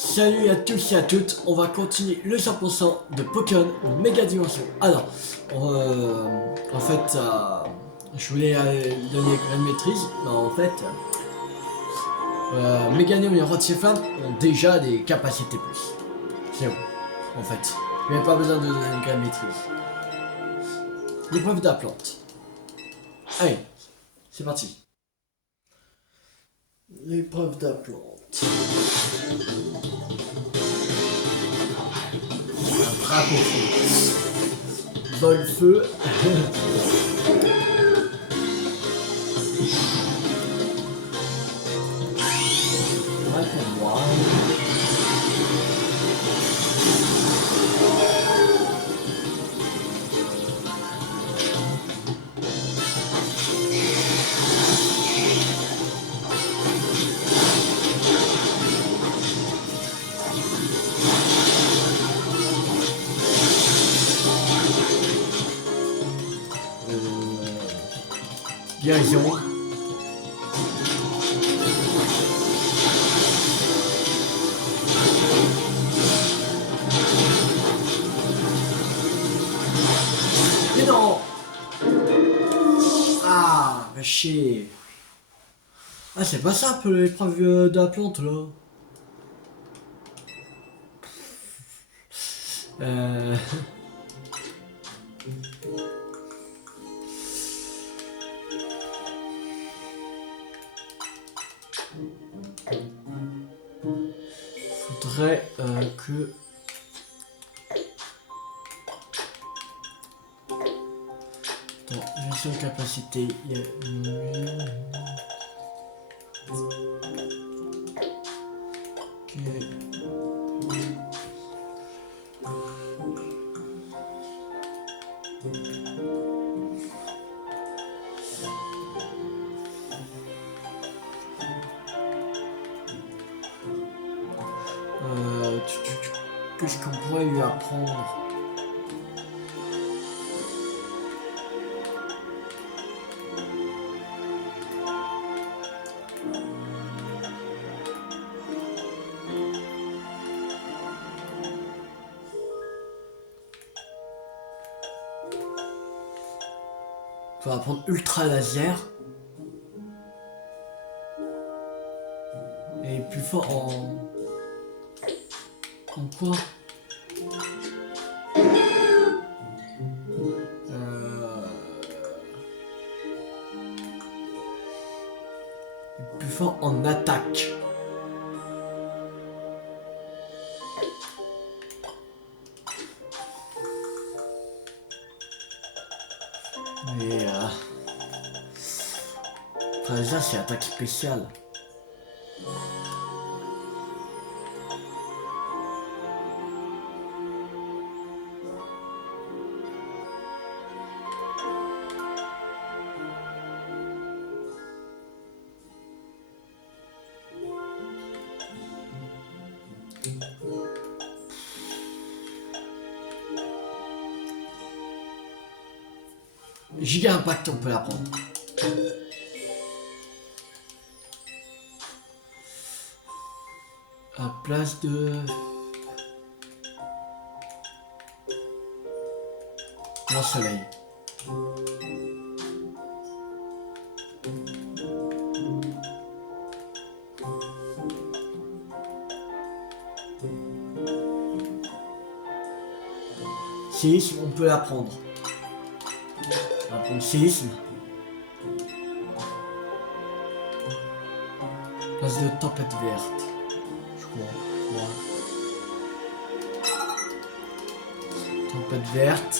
Salut à tous et à toutes, on va continuer le 100% de Pokémon Méga Dimension. Alors, en fait, je voulais donner une maîtrise, mais en fait, Méganium et Rotiflam ont déjà des capacités plus. C'est bon, en fait. Il n'y avait pas besoin de donner une grande maîtrise. L'épreuve de la plante. Allez, c'est parti. L'épreuve de la plante. Un drapeau. Vol feu. Mal pour moi. Guérison. Mais non. Ah, va chier. Ah, c'est pas ça un peu l'épreuve de la plante là. Euh... Faudrait que... Attends, gestion de capacité. Il y a... Ok. Qu'est-ce qu'on pourrait lui apprendre? On va apprendre ultra laser. Et plus fort en... En quoi? Plus fort en attaque. Et ça c'est attaque spéciale. Giga impact on peut la prendre. À place de... Mon soleil. Séisme, on peut la prendre. On va prendre séisme. Place de tempête verte. Je crois. Ouais. Tempête verte.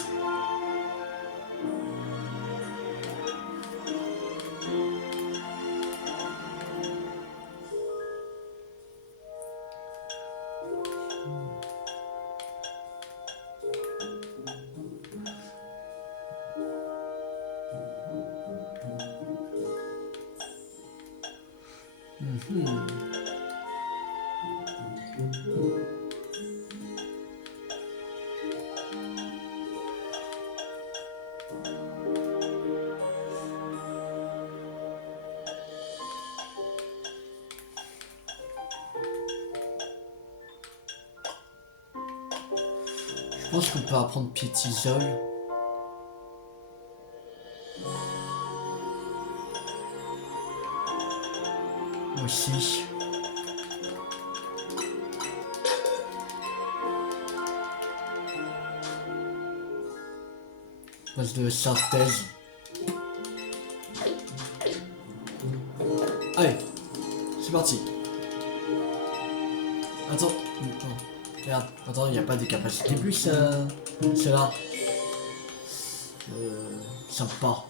Je pense qu'on peut apprendre piétisol. Aussi. Base de synthèse. Allez, c'est parti. Attends, merde, attends, il n'y a pas de capacité plus, c'est là. Sympa.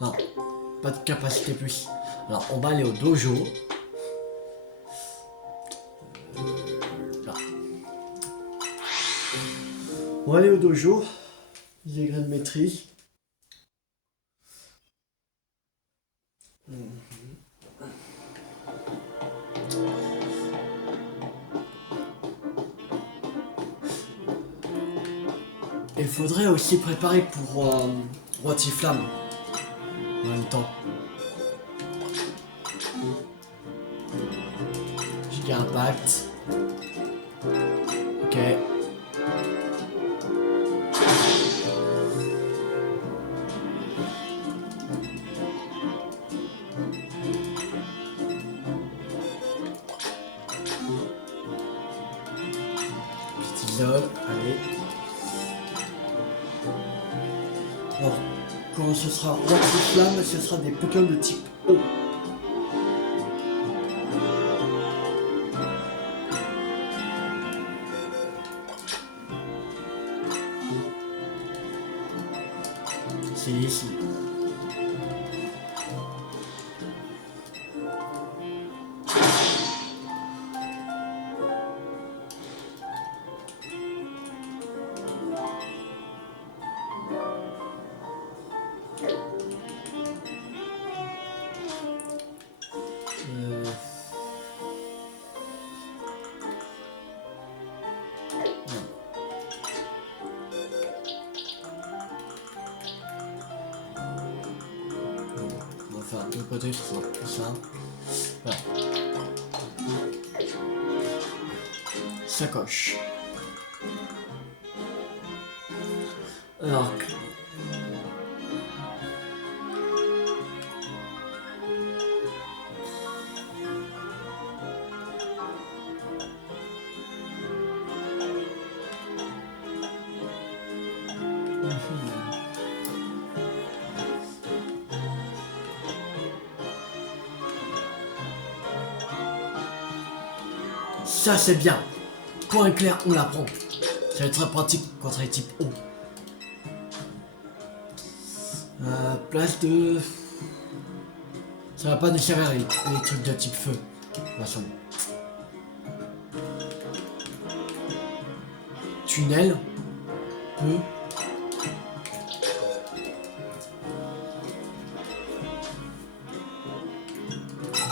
Non, pas de capacité plus. Alors, on va aller au dojo. Là. On va aller au dojo. Les grains de maîtrise. Il faudrait aussi préparer pour Rotiflamme en même temps. Giga Impact. Ok. Petit isole, allez. Alors, quand ce sera Rotiflamme, ce sera des Pokémon de type eau. C'est ici. Enfin, de l'autre côté, ce sera plus simple. Voilà. Sacoche. Alors, ça c'est bien. Point clair, on l'apprend. Ça va être très pratique contre les types eau. Place de... Ça va pas nous servir les trucs de type feu. De toute façon. Tunnel. Peu.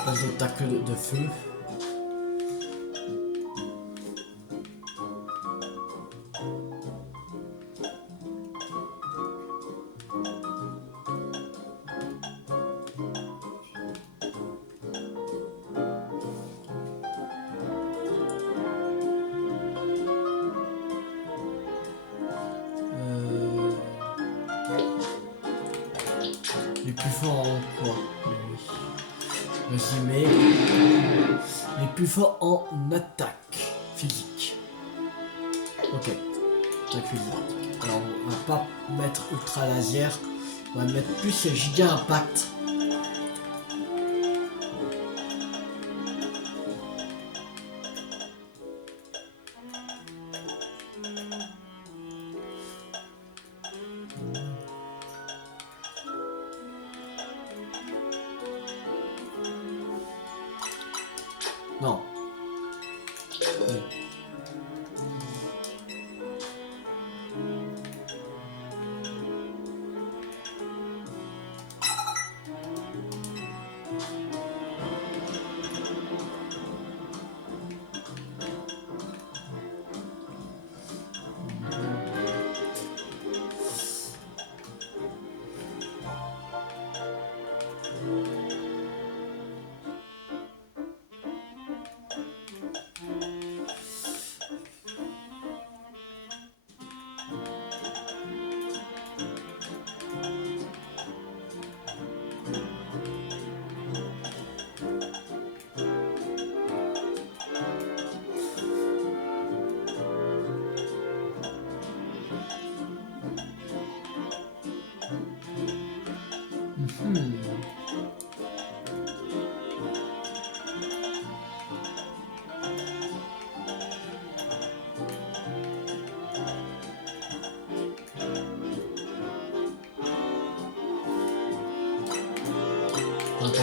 Place de tacle de feu. Les plus forts en quoi? Résumé. Les plus forts en attaque physique. Ok. Attaque physique. Alors on va pas mettre ultra laser. On va mettre plus giga impact. Non. Oui.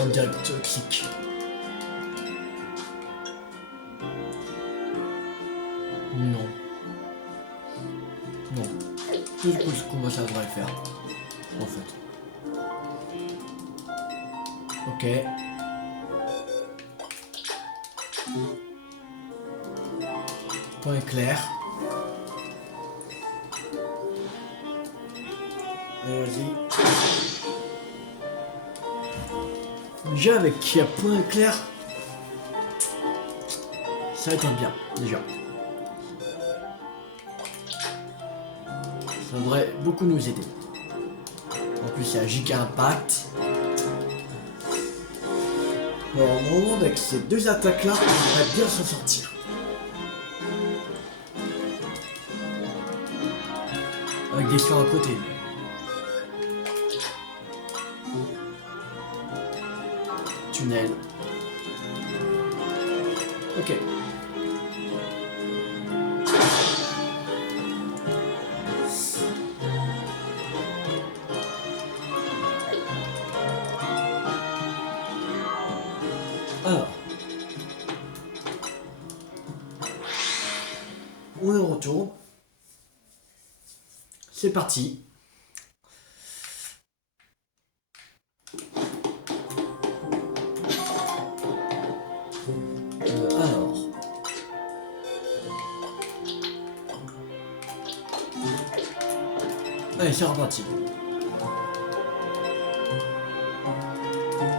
on dirait toxique. Non. Non. Tout ce coup, comment ça devrait faire. En fait. Ok. Point clair. Allez, vas-y. Déjà avec qui a point clair, ça va être bien, déjà. Ça devrait beaucoup nous aider. En plus, il y a Giga Impact. Alors, normalement, avec ces deux attaques-là, on devrait bien s'en sortir. Avec des soins à côté. Tunnel. Ok. Alors. On retourne. C'est parti. Alors. Allez, c'est reparti.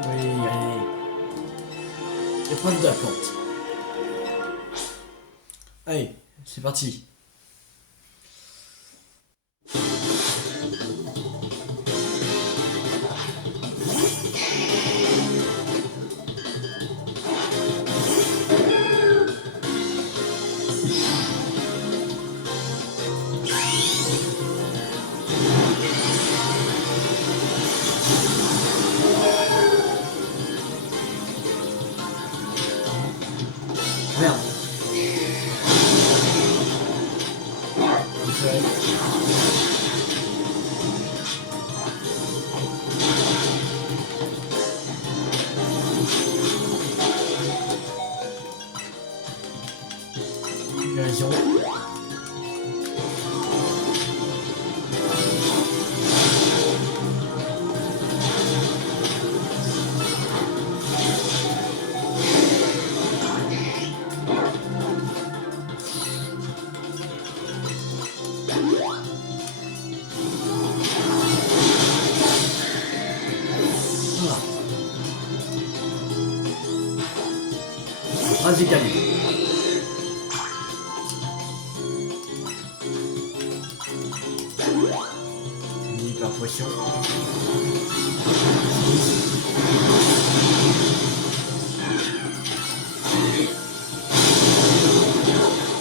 Oui, allez. Épreuve de la plante. Allez, c'est parti. Merde. Raison. Radicalement. Une hyper potion.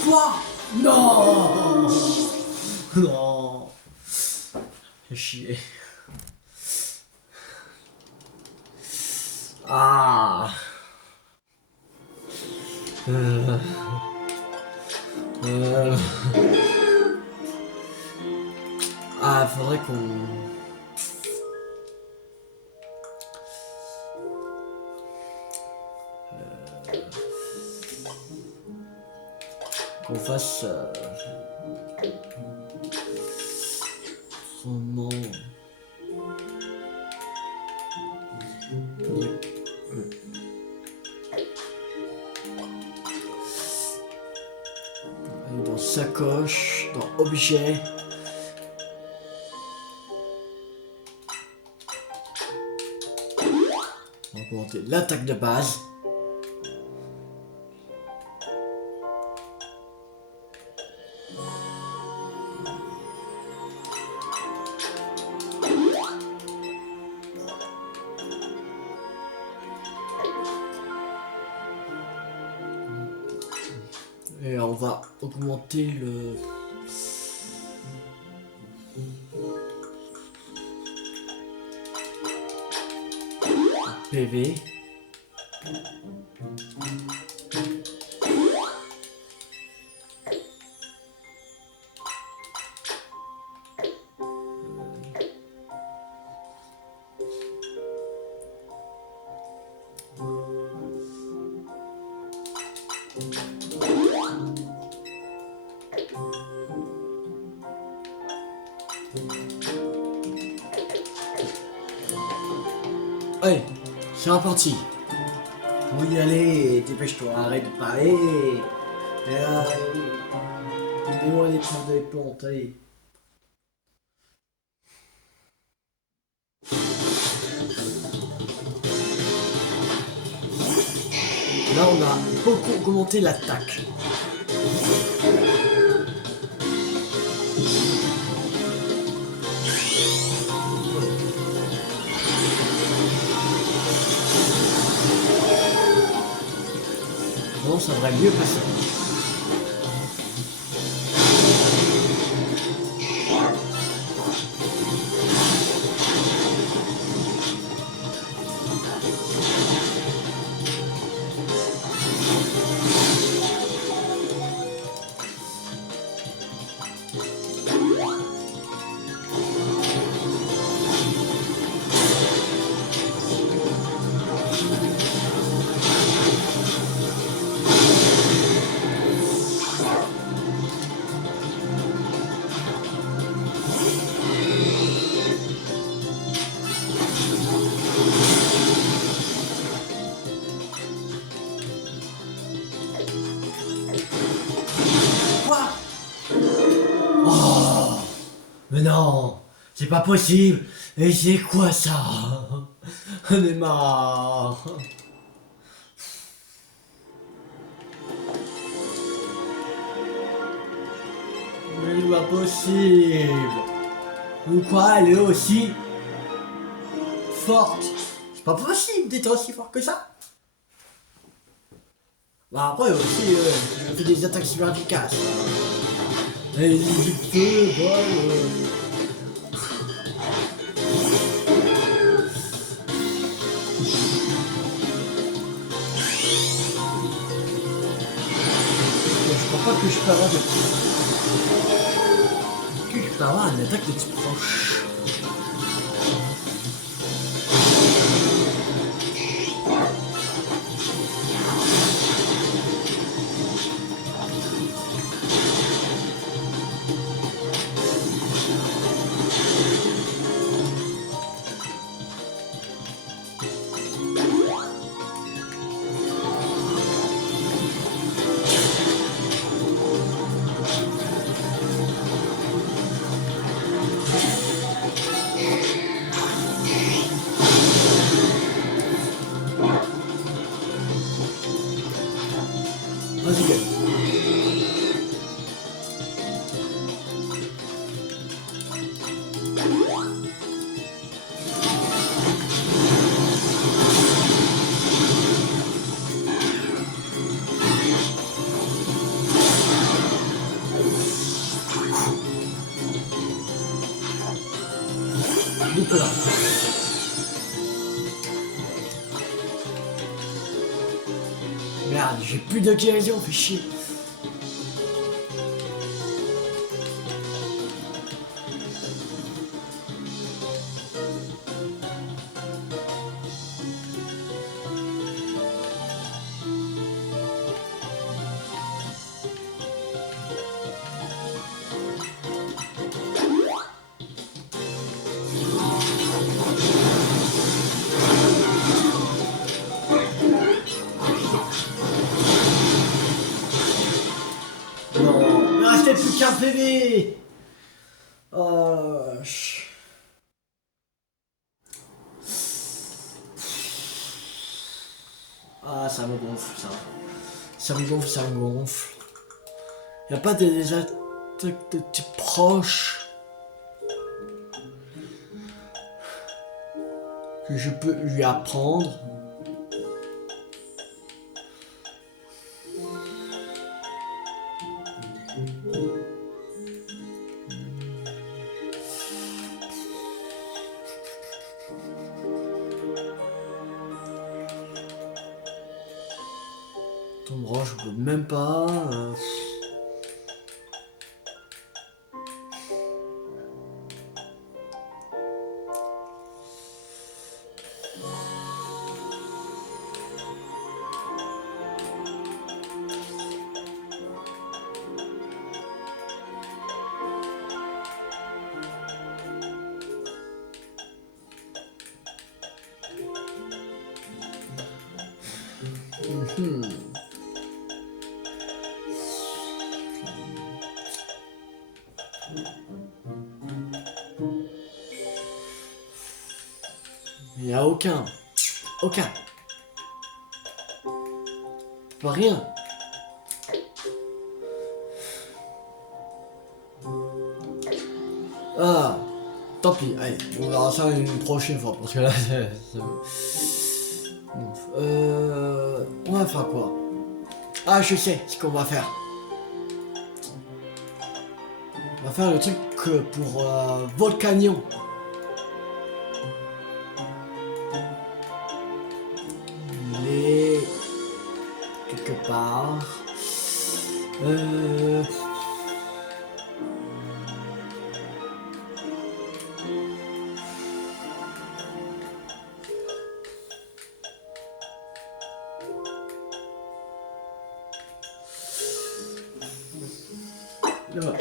Quoi? Non. Non. Fais chier. Ah. Ah, faudrait qu'on fasse comment aller dans sacoche, dans objet. On va augmenter l'attaque de base. Et on va augmenter le PV. Allez, c'est reparti. Faut y aller, dépêche-toi, arrête de parler. Et là, aidez-moi les prendre des plantes, allez. Là, on a beaucoup augmenté l'attaque. Non, ça devrait mieux passer. Quoi? Oh, mais non, c'est pas possible. Et c'est quoi ça? On est marre. Mais c'est pas possible. Ou quoi, elle est aussi forte? C'est pas possible d'être aussi fort que ça. Bah après aussi, je fais des attaques super efficaces. Et du feu, bon, je crois pas que je peux avoir de... Que je peux avoir une attaque de type proche. Vas-y, gagne. Loupe là. Merde, j'ai plus de guérison, fais chier. Non, il me restait plus qu'un PV. Ch- Ah, ça me gonfle, ça. Ça me gonfle, ça me gonfle. Y a pas des attaques de type proche que je peux lui apprendre. Ton bras, je peux même pas. Mhm. Il n'y a aucun. Aucun. Pas rien. Ah. Tant pis, allez, on verra ça une prochaine fois parce que là, on va faire quoi? Ah, je sais ce qu'on va faire. On va faire le truc pour Volcanion. Il est quelque part. Euh... Là.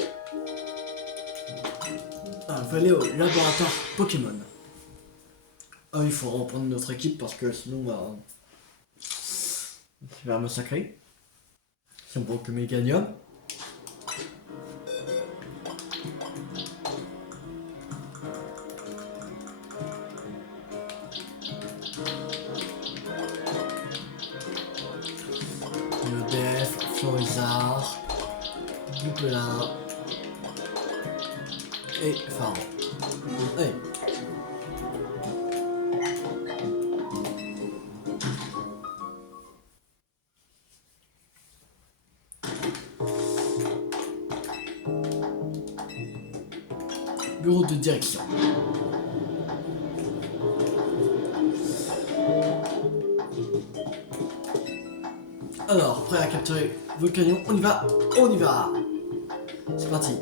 Ah, il fallait au laboratoire Pokémon. Ah, il faut reprendre notre équipe parce que sinon, bah, il va massacrer. Si on prend que Méganium. Le Def, Florizard, Dupelin et Pharaon. Allez. Bureau de direction. Alors, prêt à capturer Volcanion, on y va, on y va. C'est parti.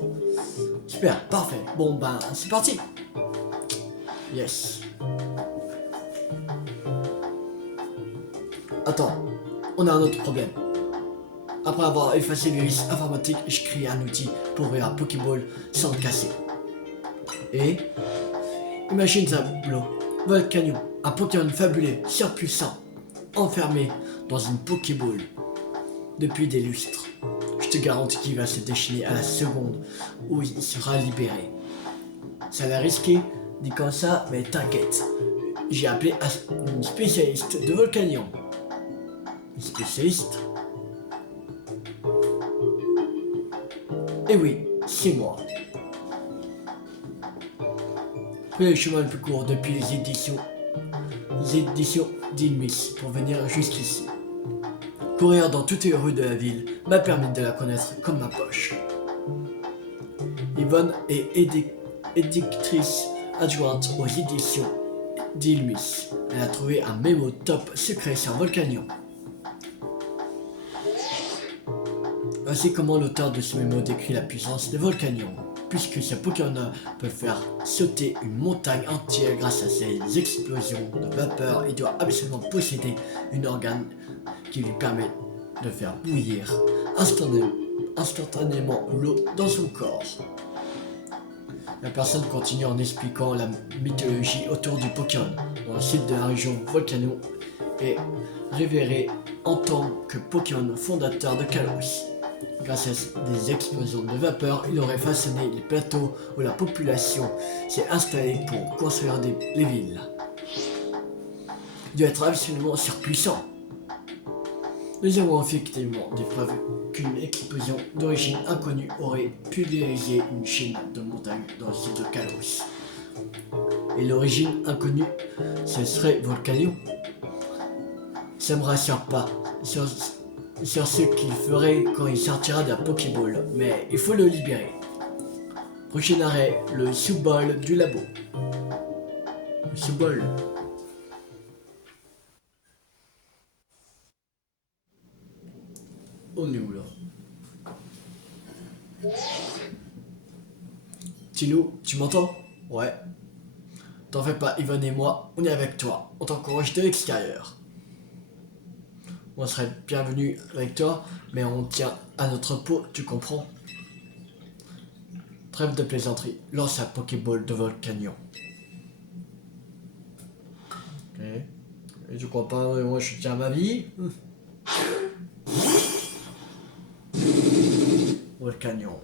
Super, parfait. Bon ben, c'est parti. Yes. Attends, on a un autre problème. Après avoir effacé le virus informatique, je crée un outil pour ouvrir un Pokéball sans le casser. Et imagine ça, Blo. Volcanion, un Pokémon fabuleux, surpuissant, enfermé dans une Pokéball depuis des lustres. Je te garantis qu'il va se déchaîner à la seconde où il sera libéré. Ça va risquer, dit comme ça, mais t'inquiète. J'ai appelé une spécialiste de Volcanion. Une spécialiste? Eh oui, c'est moi. Prenez le chemin le plus court depuis les éditions d'Ilmis pour venir jusqu'ici. Courir dans toutes les rues de la ville m'a permis de la connaître comme ma poche. Yvonne est édictrice adjointe aux éditions d'Ilmis. Elle a trouvé un mémo top secret sur Volcanion. Voici comment l'auteur de ce mémo décrit la puissance de Volcanion. Puisque ce Pokémon peut faire sauter une montagne entière grâce à ses explosions de vapeur, il doit absolument posséder un organe qui lui permet de faire bouillir instantanément l'eau dans son corps. La personne continue en expliquant la mythologie autour du Pokémon. Dans le site de la région, Volcanion est révéré en tant que Pokémon fondateur de Kalos. Grâce à des explosions de vapeur, il aurait façonné les plateaux où la population s'est installée pour construire les villes. Il doit être absolument surpuissant. Nous avons effectivement des preuves qu'une explosion d'origine inconnue aurait pulvérisé une chaîne de montagnes dans le sud de Kalos. Et l'origine inconnue, ce serait Volcanion. Ça me rassure pas sur ce qu'il ferait quand il sortira d'un Pokéball, mais il faut le libérer. Prochain arrêt, le sous-bol du labo. Le sous-bol. On est où là? Tilo, tu m'entends? Ouais. T'en fais pas, Yvonne et moi, on est avec toi. On t'encourage de l'extérieur. On serait bienvenu avec toi, mais on tient à notre peau, tu comprends? Trêve de plaisanterie, lance un Pokéball de Volcanion. Ok. Et tu crois pas, moi je tiens à ma vie? Volcanion.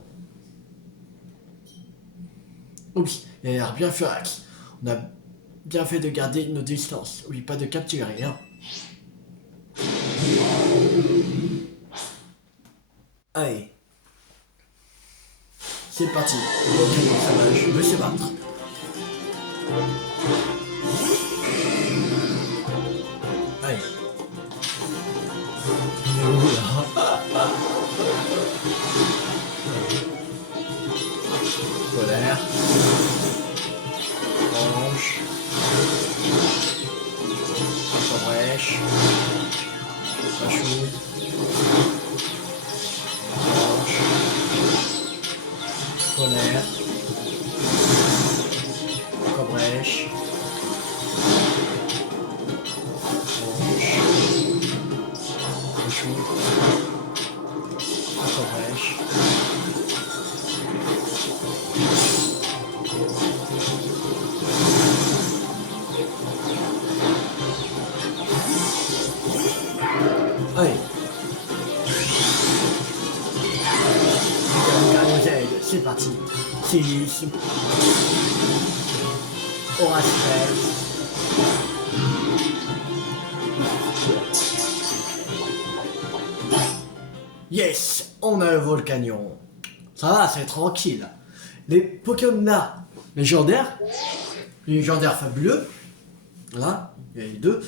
Oui, il a l'air bien furax. On a bien fait de garder nos distances. Oui, pas de capturer, hein. Allez. C'est parti. Volcanion sauvage veut se battre. Allez. Polaire. Orange. Brèche. Pachouille. Orange. Polaire. Brèche. Orange. Pachouille. Brèche. Allez. C'est parti. C'est Orage Fest. Yes, on a le Volcanion. Ça va, c'est tranquille. Les Pokémon là, légendaires fabuleux, là, il y a les deux,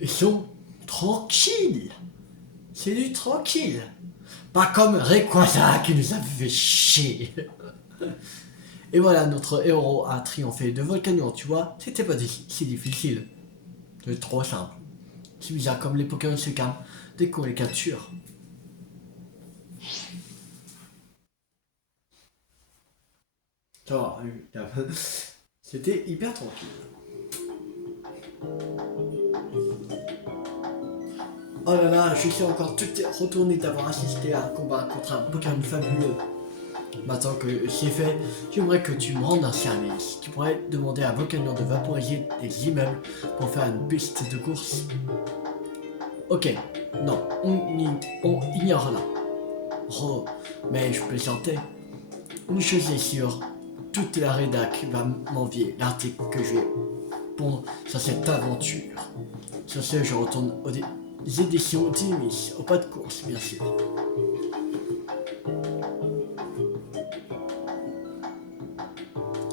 ils sont tranquilles. C'est du tranquille. Pas comme Rayquaza qui nous a fait chier. Et voilà, notre héros a triomphé de Volcanion, tu vois. C'était pas si difficile. C'est trop simple. C'est bizarre comme les Pokémon se calment dès qu'on les capture. Ça va, c'était hyper tranquille. Oh là là, je suis encore tout retourné d'avoir assisté à un combat contre un Pokémon fabuleux. Maintenant que c'est fait, j'aimerais que tu me rendes un service. Tu pourrais demander à Volcanion de vaporiser des immeubles pour faire une piste de course. Ok, non, on ignore là. Oh, mais je plaisantais. Une chose est sûre, toute la rédac va m'envier l'article que je vais pondre sur cette aventure. Sur ce, je retourne aux éditions d'Imis, au pas de course, bien sûr.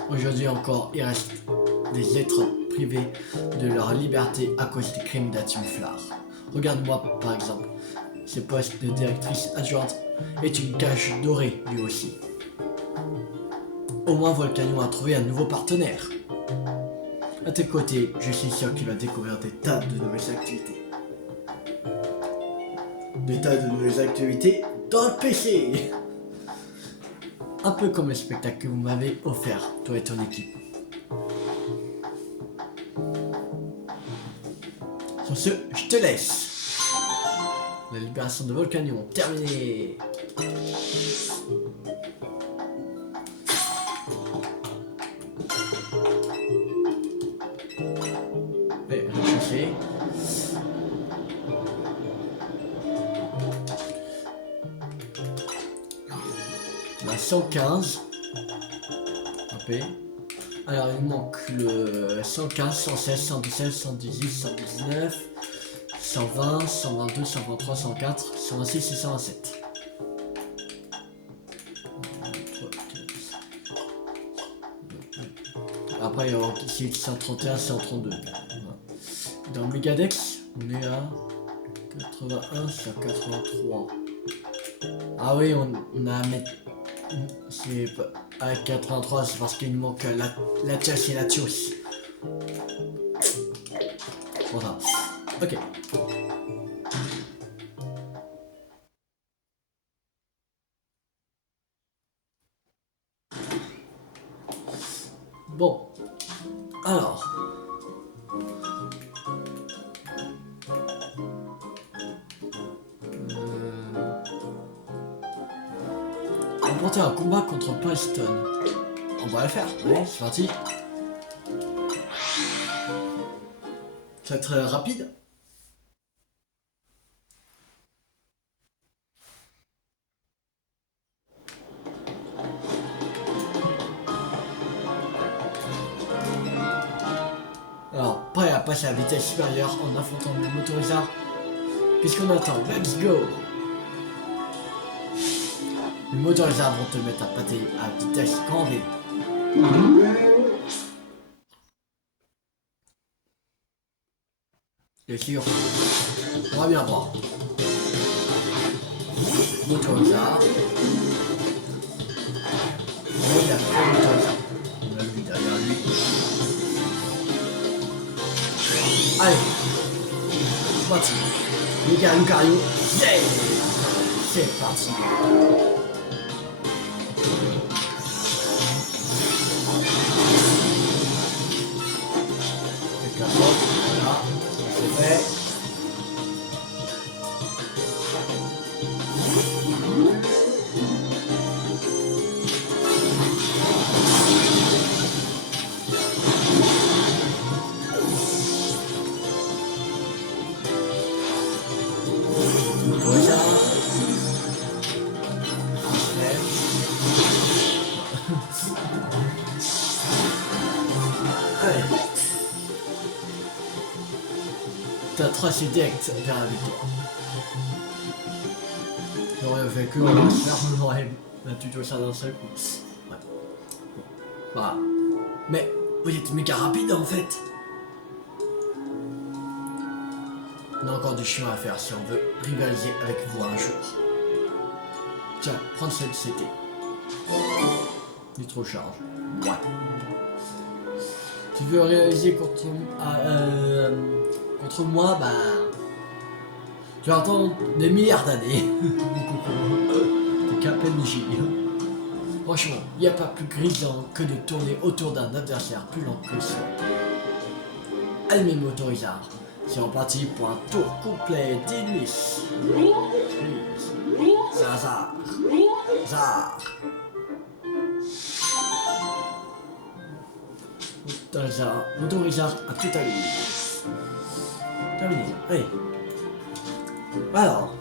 Aujourd'hui encore, il reste des êtres privés de leur liberté à cause des crimes d'Atimflar. Regarde-moi par exemple, ce poste de directrice adjointe est une cage dorée lui aussi. Au moins Volcanion a trouvé un nouveau partenaire. À tes côtés, je suis sûr qu'il va découvrir des tas de nouvelles activités. Des tas de nouvelles activités dans le PC. Un peu comme le spectacle que vous m'avez offert, toi et ton équipe. Sur ce, je te laisse. La libération de Volcanion, terminée. Allez, rechercher. On a 115. AP. Alors il manque le 115, 116, 117, 118, 119, 120, 122, 123, 104, 126 et 127. Après il y aura ici 131, 132. Dans Megadex, on est à 81, 183. Ah oui, on a à mettre. C'est à 83, c'est parce qu'il nous manque la Tias et la Tios. Voilà. Ok. Bon. Alors. Remporter un combat contre Paulston. On va le faire. Allez, c'est parti. Ça va être rapide. passer à la vitesse supérieure en affrontant le motorisard. Qu'est-ce qu'on attend? Let's go! Les motorisards vont te mettre à pâter à vitesse grand V. Bien sûr, on va bien voir. Motorisard. Oh, il y a trop de motorisards. On a lui derrière lui. Allez, c'est parti. Les gars, Lucario, yeah! C'est parti. Avec la faute, voilà, c'est fait. T'as tracé direct vers la victoire. J'aurais fait que on va faire, on aurait battu tout ça d'un seul coup. Ouais. Bon. Voilà. Mais vous êtes méga rapide en fait. On a encore du chemin à faire si on veut rivaliser avec vous un jour. Tiens, prends cette CT. Nitro-charge. Ouais. Tu veux réaliser contre moi, bah... Tu vas attendre des milliards d'années. T'es qu'à peine J. Franchement, il n'y a pas plus grisant que de tourner autour d'un adversaire plus lent que ça. Allez mes motorisards, c'est reparti pour un tour complet d'Inus. Zazar. Zar. Motorisard à tout aller. Terminé. Allez. Alors,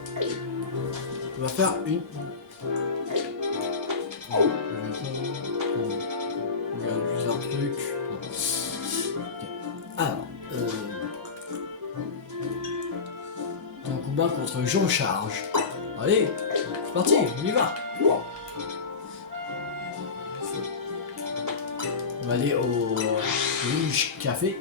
on va faire une. On regarde juste un truc. Okay. Alors, un combat contre Jean Charge. Allez, c'est parti, on y va. On va aller au Rouge Café.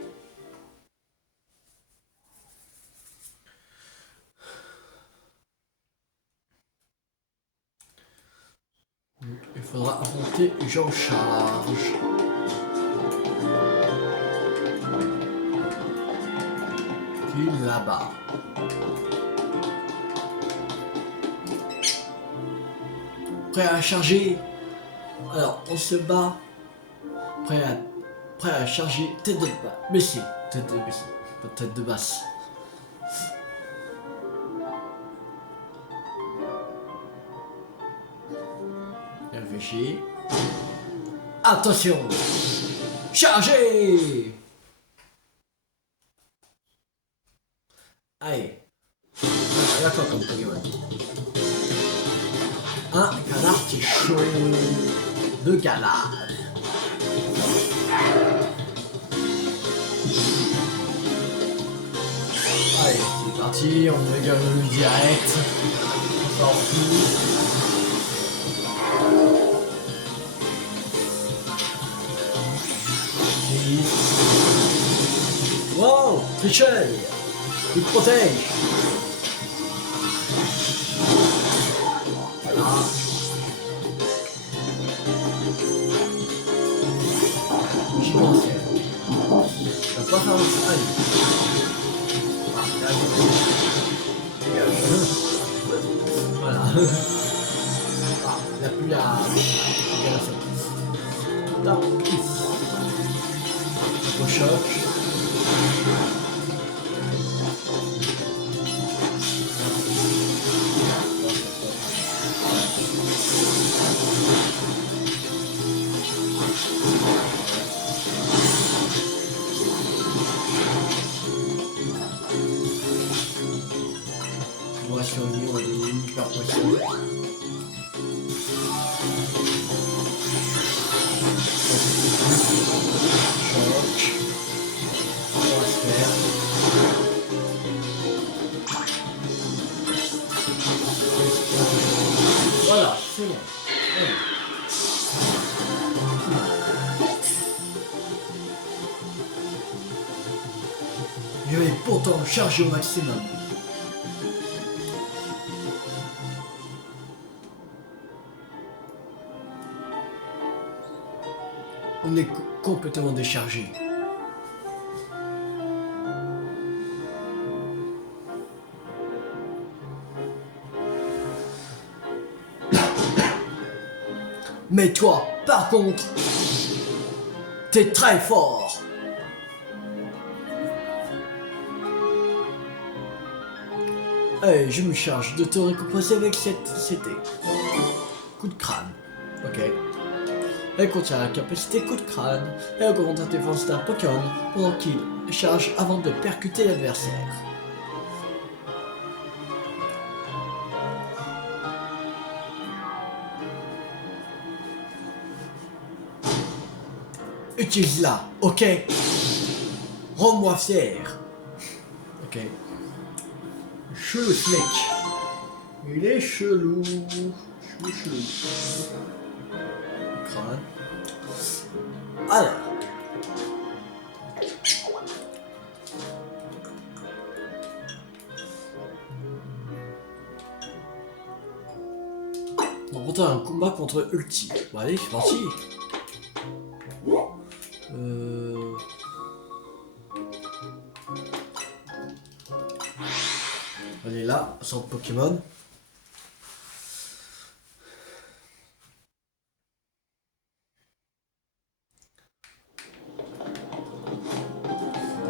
Donc, il faudra affronter Jean Charge. Qui est là-bas. Prêt à charger. Alors, on se bat. Prêt à charger tête de basse. Messi. Tête de basse. Pas tête de basse. Réfléchis. Attention. Chargez. Allez. Il y a quoi comme Pokémon? Un canard qui est chaud de galade. Allez, c'est parti, on me gagne direct. On s'en fout. Wow, tricheur. Il protège. Voilà. J'y pensais. Ça va pas faire le allez. Voilà. Ah, il n'y a plus la... Non, ici. Au choc. On va survivre, on va donner une hyper pression. Choc. On va se faire. Voilà, c'est bon. Ouais. Je vais pourtant charger au maximum. On est complètement déchargé. Mais toi, par contre, t'es très fort. Allez, je me charge de te récompenser avec cette CT. Coup de crâne. Ok. Elle contient la capacité coup de crâne et augmente la défense d'un Pokémon pendant qu'il charge avant de percuter l'adversaire. Utilise-la, ok? Rends-moi fier. Ok. Chelou ce mec. Il est chelou. Chelou. Crâne. Alors. On va un combat contre Ulti. Bon allez, c'est parti. Elle est là, sans Pokémon.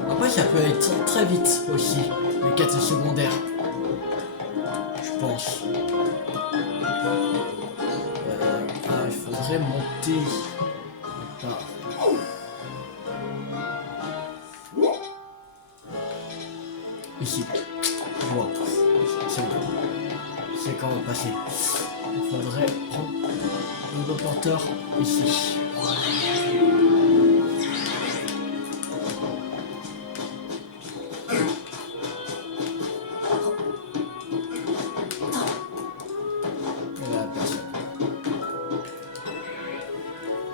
Après, ça peut être très vite aussi, les quêtes secondaires. Je pense. Il faudrait monter. Pas. Ici. Bon. C'est bon. C'est quand on va passer. Il faudrait prendre le reporter ici.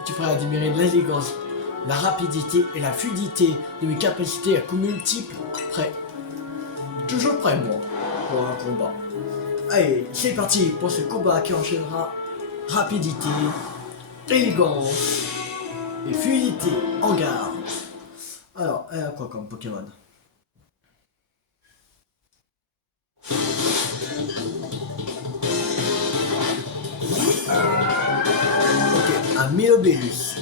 Tu pourras admirer l'élégance, la rapidité et la fluidité de mes capacités à coups multiples. Prêt. Toujours prêt, moi, pour un combat. Allez, c'est parti pour ce combat qui enchaînera rapidité, élégance et fluidité en garde. Alors, elle a quoi comme Pokémon? Ok, un Méobélus.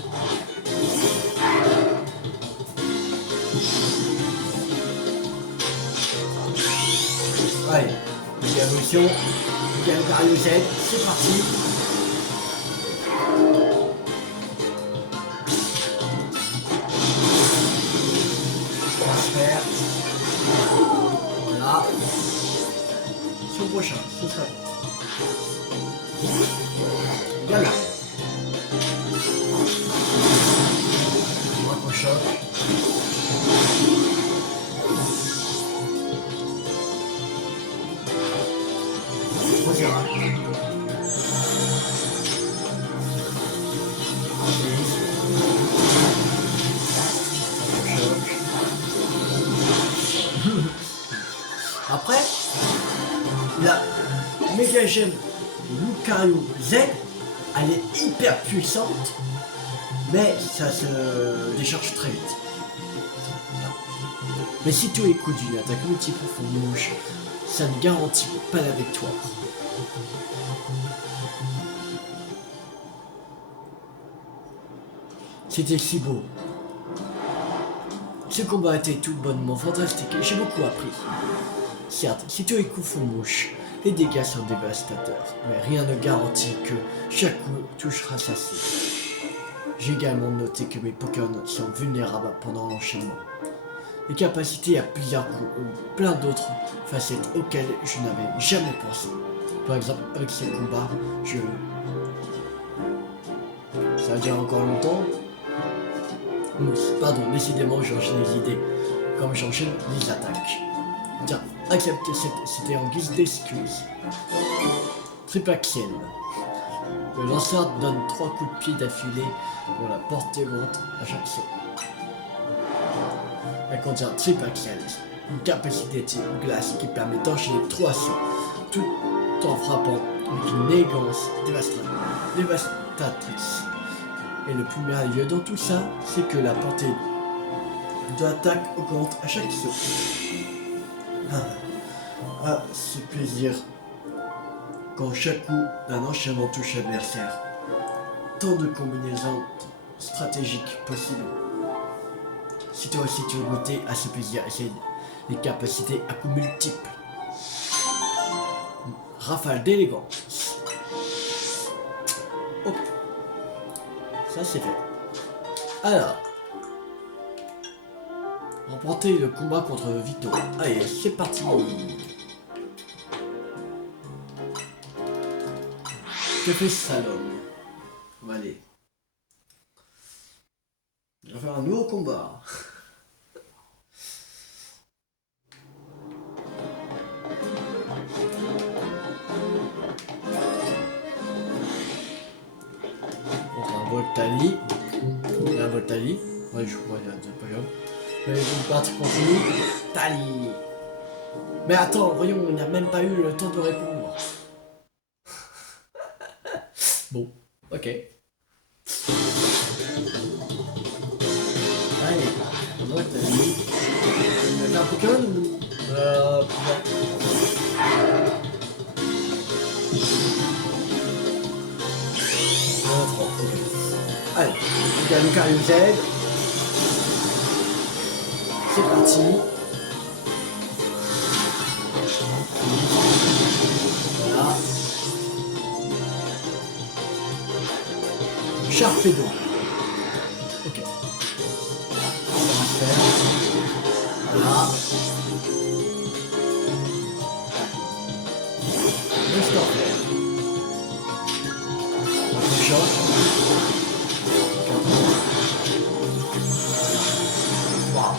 Allez, évolution, Galvario Z, c'est parti. Transfert. Voilà. Sur le prochain, ce sera. Voilà. Microchoc. Après, la Mega Gem Lucario Z, elle est hyper puissante, mais ça se décharge très vite. Mais si tu écoutes d'une attaque multiple mouche, ça ne garantit pas la victoire. C'était si beau. Ce combat était tout bonnement fantastique et j'ai beaucoup appris. Certes, si tu écoutes mouche, les dégâts sont dévastateurs, mais rien ne garantit que chaque coup touchera sa cible. J'ai également noté que mes Pokémon sont vulnérables pendant l'enchaînement. Les capacités à plusieurs coups ont plein d'autres facettes auxquelles je n'avais jamais pensé. Par exemple, avec ce combat, ça va durer encore longtemps. Pardon, décidément j'enchaîne les idées, comme j'enchaîne les attaques. Tiens, accepte, c'était en guise d'excuse. Tripaxienne. Le lanceur donne 3 coups de pied d'affilée pour la portée haute à chaque saut. Elle contient Trip Axial, une capacité de glace qui permet d'enchaîner 3 sauts, tout en frappant avec une élégance dévastatrice. Et le plus merveilleux dans tout ça, c'est que la portée de l'attaque augmente à chaque saut. Ah, ce plaisir quand chaque coup d'un enchaînement touche l'adversaire. Tant de combinaisons stratégiques possibles. Si toi aussi tu veux goûter à ce plaisir, essaye les capacités à coups multiples. Rafale d'élégance. Hop. Ça c'est fait. Alors. Remporter le combat contre Vito. Allez, c'est parti. Que fait Salom? On va aller. On va faire un nouveau combat. Contre un Voltali. Un Voltali. Ouais, je crois qu'il y a deux pas grave. Allez, vous battre contre nous. Tali. Mais attends, voyons, on n'a même pas eu le temps de répondre. Bon, ok. Allez, Voltali. Il y a un Pokémon ou... Allez, il y a Lucario Z. C'est parti. Voilà. Sharpedo. Ok. Ça va faire. Voilà. Le stopper. Un choc. Wow.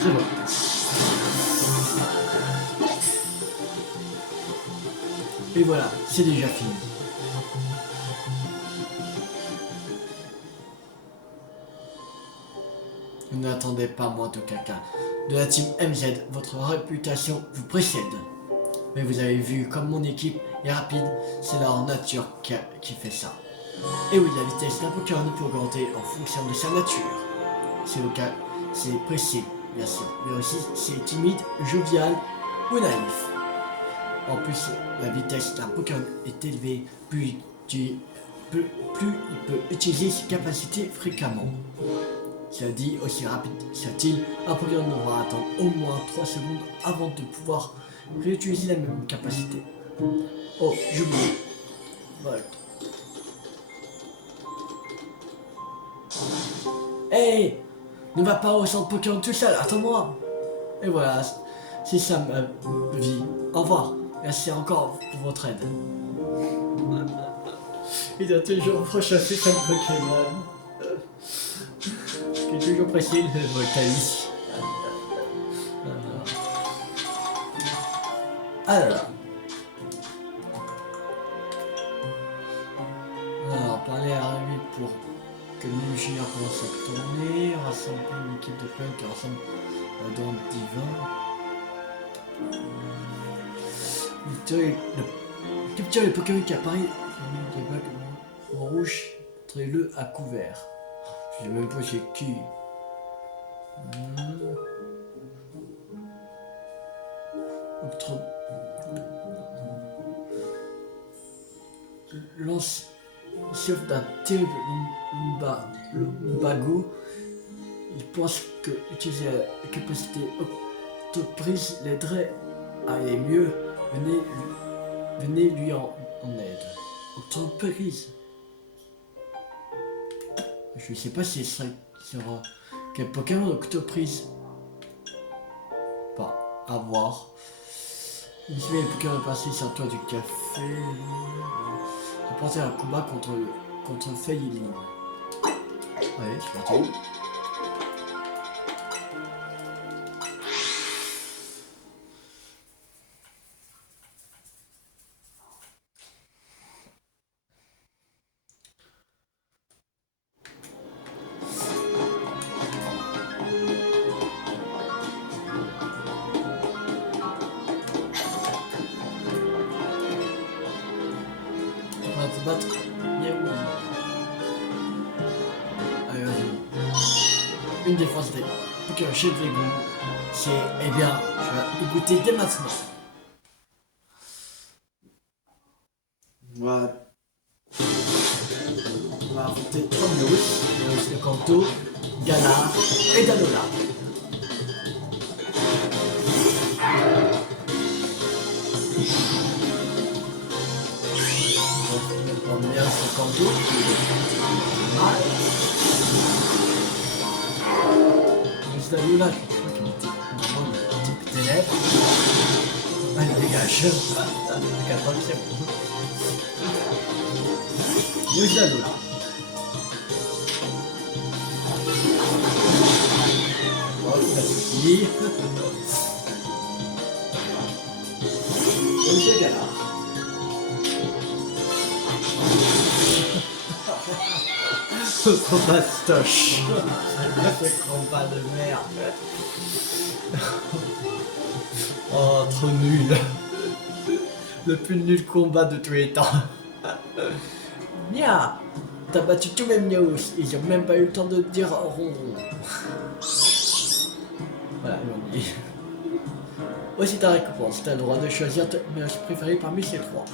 C'est bon. Et voilà, c'est déjà fini. Vous n'attendez pas moins de quelqu'un. De la team MZ, votre réputation vous précède. Mais vous avez vu comme mon équipe est rapide, c'est leur nature qui fait ça. Et oui, la vitesse d'un Pokémon peut augmenter en fonction de sa nature. C'est le cas, c'est pressé, bien sûr, mais aussi c'est timide, jovial ou naïf. En plus, la vitesse d'un Pokémon est élevée, plus il peut utiliser ses capacités fréquemment. Cela dit, aussi rapide soit-il, un Pokémon devra attendre au moins 3 secondes avant de pouvoir réutiliser la même capacité. Oh, j'oublie. Voilà. Hey! Ne va pas au centre Pokémon tout seul, attends-moi! Et voilà, c'est ça ma vie. Au revoir. Merci encore pour votre aide. Il a toujours rechassé son Pokémon. Ce qui est toujours précis, le Voltali. Alors, parler à lui pour que le junior commence à tourner, rassembler une équipe de Pokémon qui ressemble à Don Divin. Capture les Pokémon qui apparaissent dans des bacs en rouge, montrez-le à couvert. Je sais même pas c'est qui. Lance sauf d'un terrible Lumbago. Il pense que utiliser la capacité Octoprise l'aiderait à aller mieux. Venez lui en aide. Octoprise. Je ne sais pas si c'est sur quel Pokémon Octoprise. Pas à voir. Mais les Pokémon passés sur toi du café. Remporter un combat contre Feiling. Ouais, c'est parti. battre Miaou. Allez, vas-y. Une défense des Pokémon chez Vego. C'est, eh bien, je vais écouter dès maintenant. Voilà. On va affronter 3 Miaous, le Kanto, Galar et Danola. On met bien ce Kanto. Mal. Mais Danola, je crois qu'il était un type ténèbres. Allez, dégage. 4e. Miaous Danola. Oh, ça suffit. Miaous Galar. Ce combat stoche. Ce combat de merde. Oh, trop nul. Le plus nul combat de tous les temps. Nia, t'as battu tous mes Miaous. Ils ont même pas eu le temps de dire ronron. Voilà, ils l'ont dit. Voici ta récompense. T'as le droit de choisir tes Miaous préférés parmi ces 3.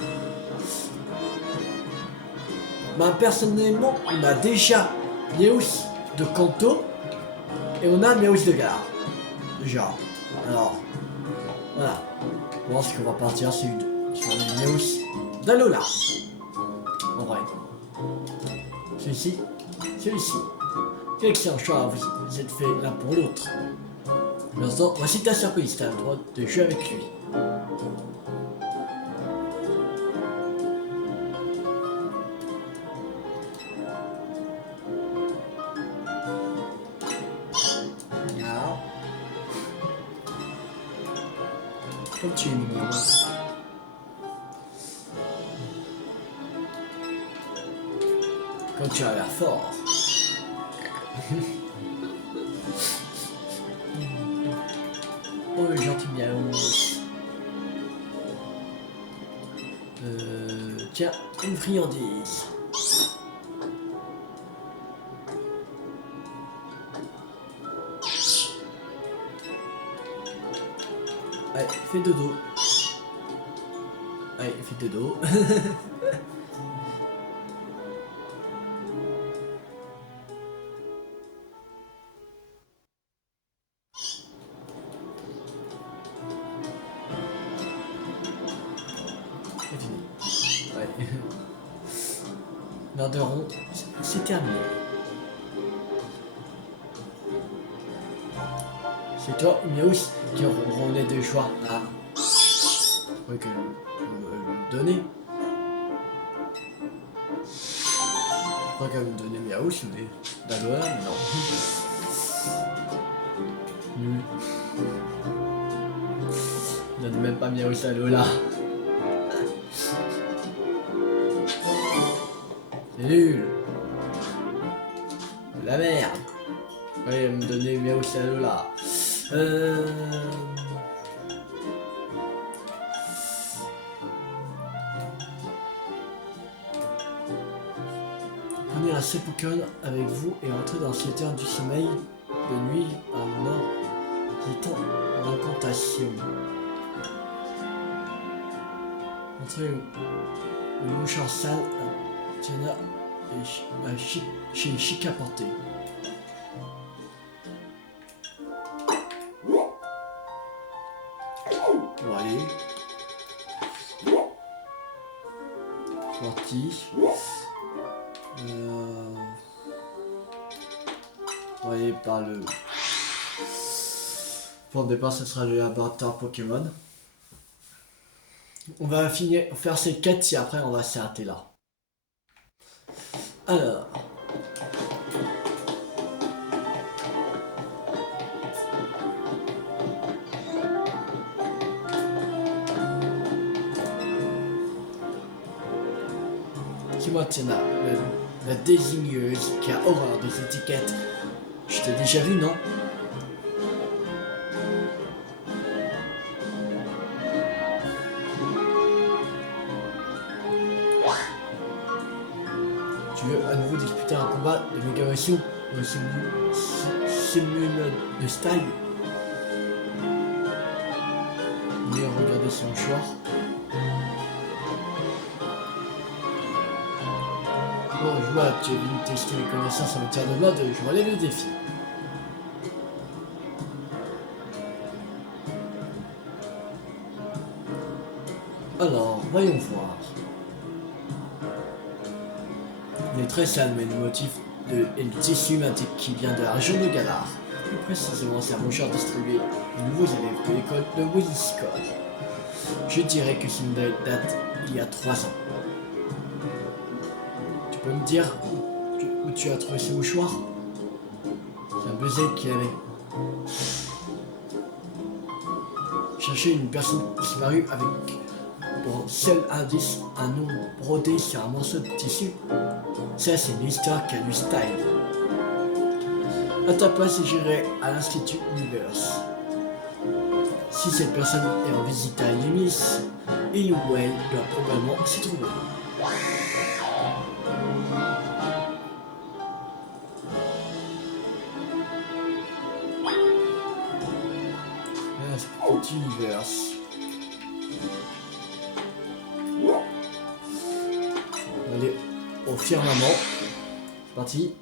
Bah personnellement, on a déjà Miaous de Kanto et on a Miaous de Galar. Déjà. Alors, voilà. Bon, ce qu'on va partir, c'est sur les Miaous d'Alola. En vrai. Celui-ci. Quel excellent choix, vous êtes fait l'un pour l'autre. Maintenant, voici ta surprise, t'as le droit de jouer avec lui. Comme tu es mignon. Comme tu as l'air fort. Oh, le gentil miaou. Tiens, une friandise. Allez, fais dodo. Allez, fais dodo. C'est fini. Ouais. L'heure de rond, c'est terminé. C'est toi, Miaous, qui ronronait de joie. Ah. Ouais, que me donner. Je crois qu'elle me donnait Miaous ou des Dalola, mais non. Nul. Il donne même pas Miaous Dalola. C'est nul. La merde. Ouais, elle me donnait Miaous Dalola. Prenez un seul Pokémon avec vous et entrez dans cette heure du sommeil de nuit à mort qui est en incantation. Entrez le mouchoir sale à Tiana et chez Chica Porté. Bon, allez. Parti. On va aller par le... Pour le départ, ce sera le laboratoire Pokémon. On va faire ces quêtes et après on va s'arrêter là. Alors... C'est moi, Tiana, la désigneuse qui a horreur des étiquettes. Je t'ai déjà vu, non? Tu veux à nouveau disputer un combat de méga-version dans le simul de style? Mais regardez son choix. Bon, je vois que tu es venu tester mes connaissances en matière de mode, je relève le défi. Alors, voyons voir. Il est très sale, mais le motif et le tissu m'indique qui vient de la région de Galar. Plus précisément, c'est un mouchoir distribué aux nouveaux élèves de l'école de Williscott. Je dirais que c'est une date il y a 3 ans. Tu peux me dire où tu as trouvé ce mouchoir? C'est un baiser qui avait cherché une personne disparue avec pour seul indice un nom brodé sur un morceau de tissu. Ça, c'est une histoire qui a du style. À ta place, j'irai à l'Institut Universe. Si cette personne est en visite à Limis, il ou elle doit probablement s'y trouver. L'Institut Universe. Allez, au firmament. C'est parti.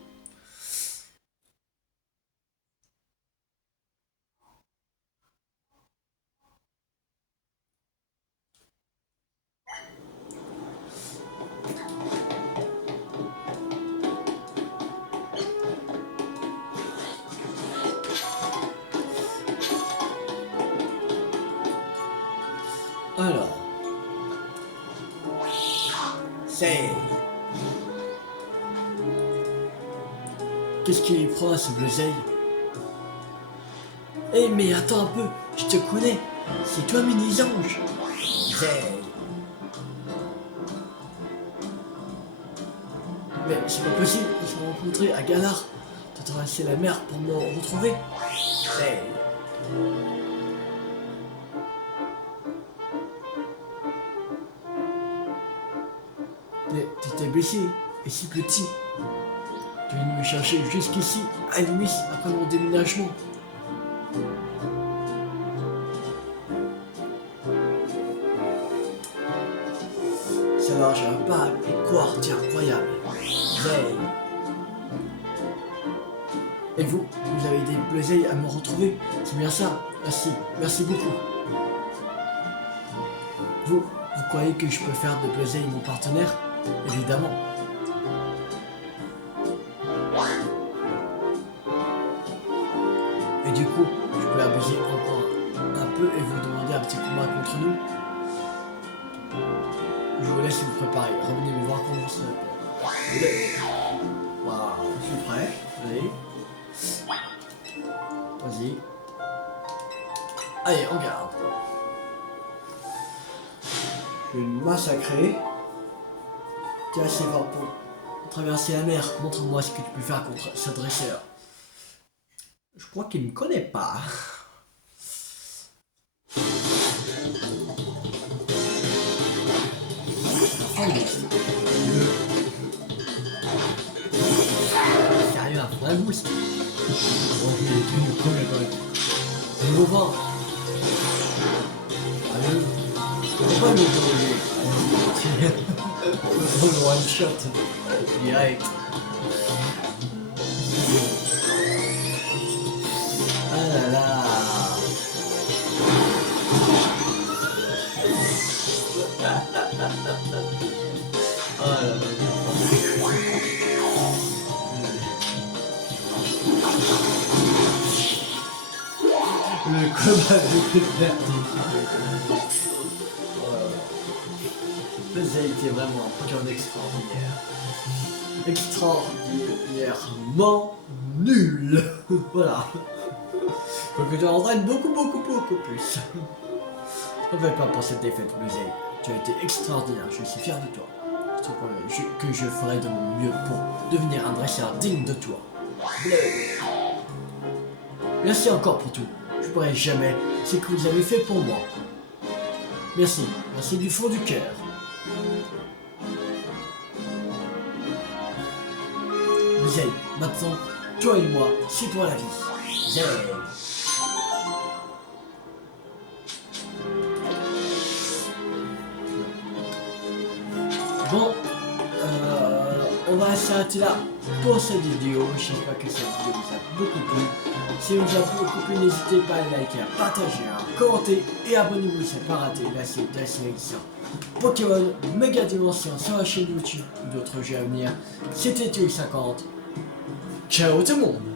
Alors. C'est... Qu'est-ce qu'il prend à ce bleuseille? Eh mais attends un peu, je te connais, c'est toi Mini-Ange. Mais c'est pas possible, ils se sont rencontrés à Galar. T'as traversé la mer pour me retrouver. Mais t'étais blessé et si petit. Tu es venu me chercher jusqu'ici, à Limis, après mon déménagement. Ça va, j'arrive pas à y croire, c'est incroyable. Et vous avez des bleuseilles à me retrouver? C'est bien ça? Merci, merci beaucoup. Vous croyez que je peux faire de bleuseilles mon partenaire? Évidemment. Et du coup, je peux abuser encore un peu et vous demander un petit combat contre nous. Je vous laisse vous préparer. Revenez me voir comment ça. Waouh, je suis prêt. Allez. Vas-y. Allez, on garde. Je vais le massacrer. Tu es assez fort pour traverser la mer. Montre-moi ce que tu peux faire contre ce dresseur. Je crois qu'il ne me connaît pas. Sérieux, un vrai boost. Oh, tu me connais pas. Nouveau vent. Allez. C'est pas le one shot. Direct. Ah là là. Oh là là. Le combat de perdu. Ça a été vraiment un Pokémon extraordinaire. Extraordinairement nul. Voilà. Faut que tu entraînes beaucoup plus. Ne fais pas pour cette défaite, Buzzy. Tu as été extraordinaire, je suis fier de toi. Que je ferai de mon mieux pour devenir un dresseur digne de toi. Merci encore pour tout. Je pourrais jamais ce que vous avez fait pour moi. Merci, merci du fond du cœur. Zen. Maintenant, toi et moi, c'est pour la vie. Zen. Bon, on va s'arrêter là pour cette vidéo. J'espère que cette vidéo vous a beaucoup plu. Si vous a beaucoup plu, n'hésitez pas à liker, à partager, à commenter et abonnez-vous si pas raté la suite de la sélection Pokémon Méga Dimension sur la chaîne YouTube ou d'autres jeux à venir. C'était Tui50. Ciao tout le monde.